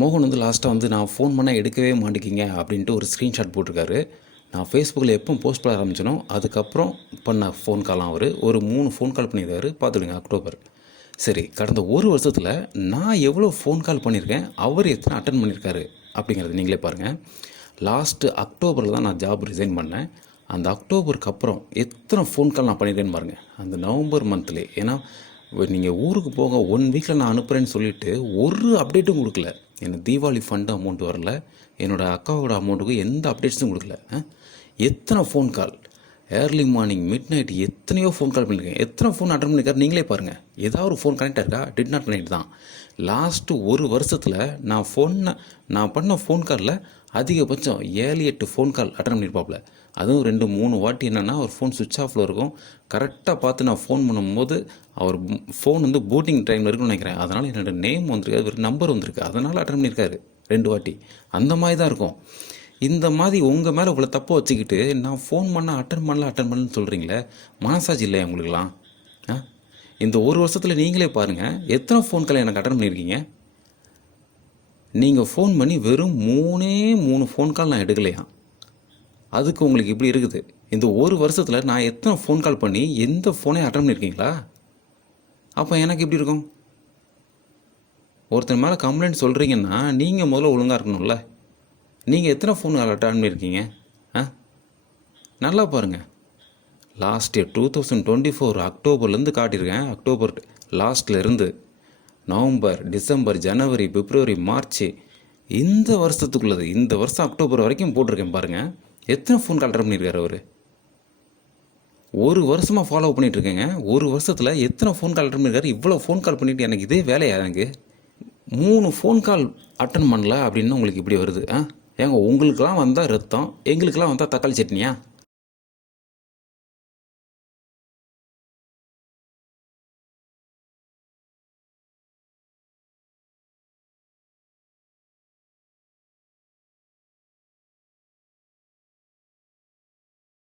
மோகன் வந்து லாஸ்ட்டாக வந்து நான் ஃபோன் பண்ணால் எடுக்கவே மாட்டேங்கிங்க அப்படின்ட்டு ஒரு ஸ்க்ரீன்ஷாட் போட்டிருக்காரு. நான் ஃபேஸ்புக்கில் எப்போ போஸ்ட் பண்ண ஆரம்பிச்சனோ அதுக்கப்புறம் பண்ண ஃபோன் காலாம் அவர் ஒரு 3 ஃபோன் கால் பண்ணியிருக்காரு. பார்த்துடுங்க அக்டோபர். சரி, கடந்த ஒரு வருஷத்தில் நான் எவ்வளோ ஃபோன் கால் பண்ணியிருக்கேன், அவர் எத்தனை அட்டன் பண்ணியிருக்காரு அப்படிங்கிறத நீங்களே பாருங்கள். லாஸ்ட்டு அக்டோபரில் தான் நான் ஜாப் ரிசைன் பண்ணேன். அந்த அக்டோபருக்கு அப்புறம் எத்தனை ஃபோன் கால் நான் பண்ணியிருக்கேன்னு பாருங்கள். அந்த நவம்பர் மந்த்லேயே. ஏன்னா நீங்கள் ஊருக்கு போக 1 வீக்கில் நான் அனுப்புகிறேன்னு சொல்லிவிட்டு ஒரு அப்டேட்டும் கொடுக்கல. எனக்கு தீபாவளி ஃபண்டு அமௌண்ட் வரல, என்னோடய அக்காவோட அமௌண்ட்டுக்கு எந்த அப்டேட்ஸும் கொடுக்கல. எத்தனை phone call, early morning mid night எத்தனையோ ஃபோன் கால் பண்ணியிருக்கேன். எத்தனை ஃபோன் அட்டன் பண்ணியிருக்காரு நீங்களே பாருங்கள். ஏதாவது ஒரு ஃபோன் கனெக்ட் இருக்கா? டிட் நாட் கனெக்ட் தான். லாஸ்ட்டு ஒரு வருஷத்தில் நான் பண்ண ஃபோன் காலில் அதிகபட்சம் 7-8 ஃபோன் கால் அட்டன் பண்ணியிருப்பாப்புல. அதுவும் 2-3 வாட்டி என்னென்னா அவர் ஃபோன் சுவிட்ச் ஆஃபில் இருக்கும். கரெக்டாக பார்த்து நான் ஃபோன் பண்ணும்போது அவர் ஃபோன் வந்து பூட்டிங் டைமில் இருக்குன்னு நினைக்கிறேன். அதனால் என்னோடய நேம் வந்திருக்கு, ஒரு நம்பர் வந்திருக்கு, அதனால் அட்டன் பண்ணியிருக்காரு 2 வாட்டி. அந்த மாதிரி தான் இருக்கும். இந்த மாதிரி உங்கள் மேலே இவ்வளோ தப்பை வச்சுக்கிட்டு நான் ஃபோன் பண்ணால் அட்டன் பண்ணலன்னு சொல்கிறீங்களே, மனசாட்சி இல்லையா உங்களுக்குலாம்? இந்த ஒரு வருஷத்தில் நீங்களே பாருங்கள் எத்தனை ஃபோன் கால் எனக்கு அட்டன் பண்ணியிருக்கீங்க. நீங்கள் ஃபோன் பண்ணி வெறும் 3 ஃபோன் கால் நான் எடுக்கலையா, அதுக்கு உங்களுக்கு இப்படி இருக்குது. இந்த ஒரு வருஷத்தில் நான் எத்தனை ஃபோன் கால் பண்ணி எந்த ஃபோனையும் அட்டன் பண்ணியிருக்கீங்களா? அப்போ எனக்கு எப்படி இருக்கும்? ஒருத்தர் மேலே கம்ப்ளைண்ட் சொல்கிறீங்கன்னா நீங்கள் முதல்ல ஒழுங்காக இருக்கணும்ல. நீங்கள் எத்தனை ஃபோன் அட்டன் பண்ணியிருக்கீங்க? நல்லா பாருங்கள். லாஸ்ட் இயர் 2024 அக்டோபர்லேருந்து காட்டியிருக்கேன். அக்டோபர் லாஸ்ட்லேருந்து நவம்பர், டிசம்பர், ஜனவரி, பிப்ரவரி, மார்ச், இந்த வருஷத்துக்குள்ளது, இந்த வருஷம் அக்டோபர் வரைக்கும் போட்டிருக்கேன் பாருங்கள். எத்தனை ஃபோன் கால் அட்டன் பண்ணியிருக்காரு அவர்? ஒரு வருஷமாக ஃபாலோ பண்ணிகிட்ருக்கேங்க. ஒரு வருஷத்தில் எத்தனை ஃபோன் கால் அட்டன் பண்ணியிருக்காரு? இவ்வளோ ஃபோன் கால் பண்ணிவிட்டு எனக்கு இதே வேலையா? எனக்கு 3 ஃபோன் கால் அட்டன் பண்ணல அப்படின்னு உங்களுக்கு இப்படி வருது. ஏங்க உங்களுக்கெல்லாம் வந்தால் ரத்தம், எங்களுக்கெல்லாம் வந்தால் தக்காளி சட்னியா?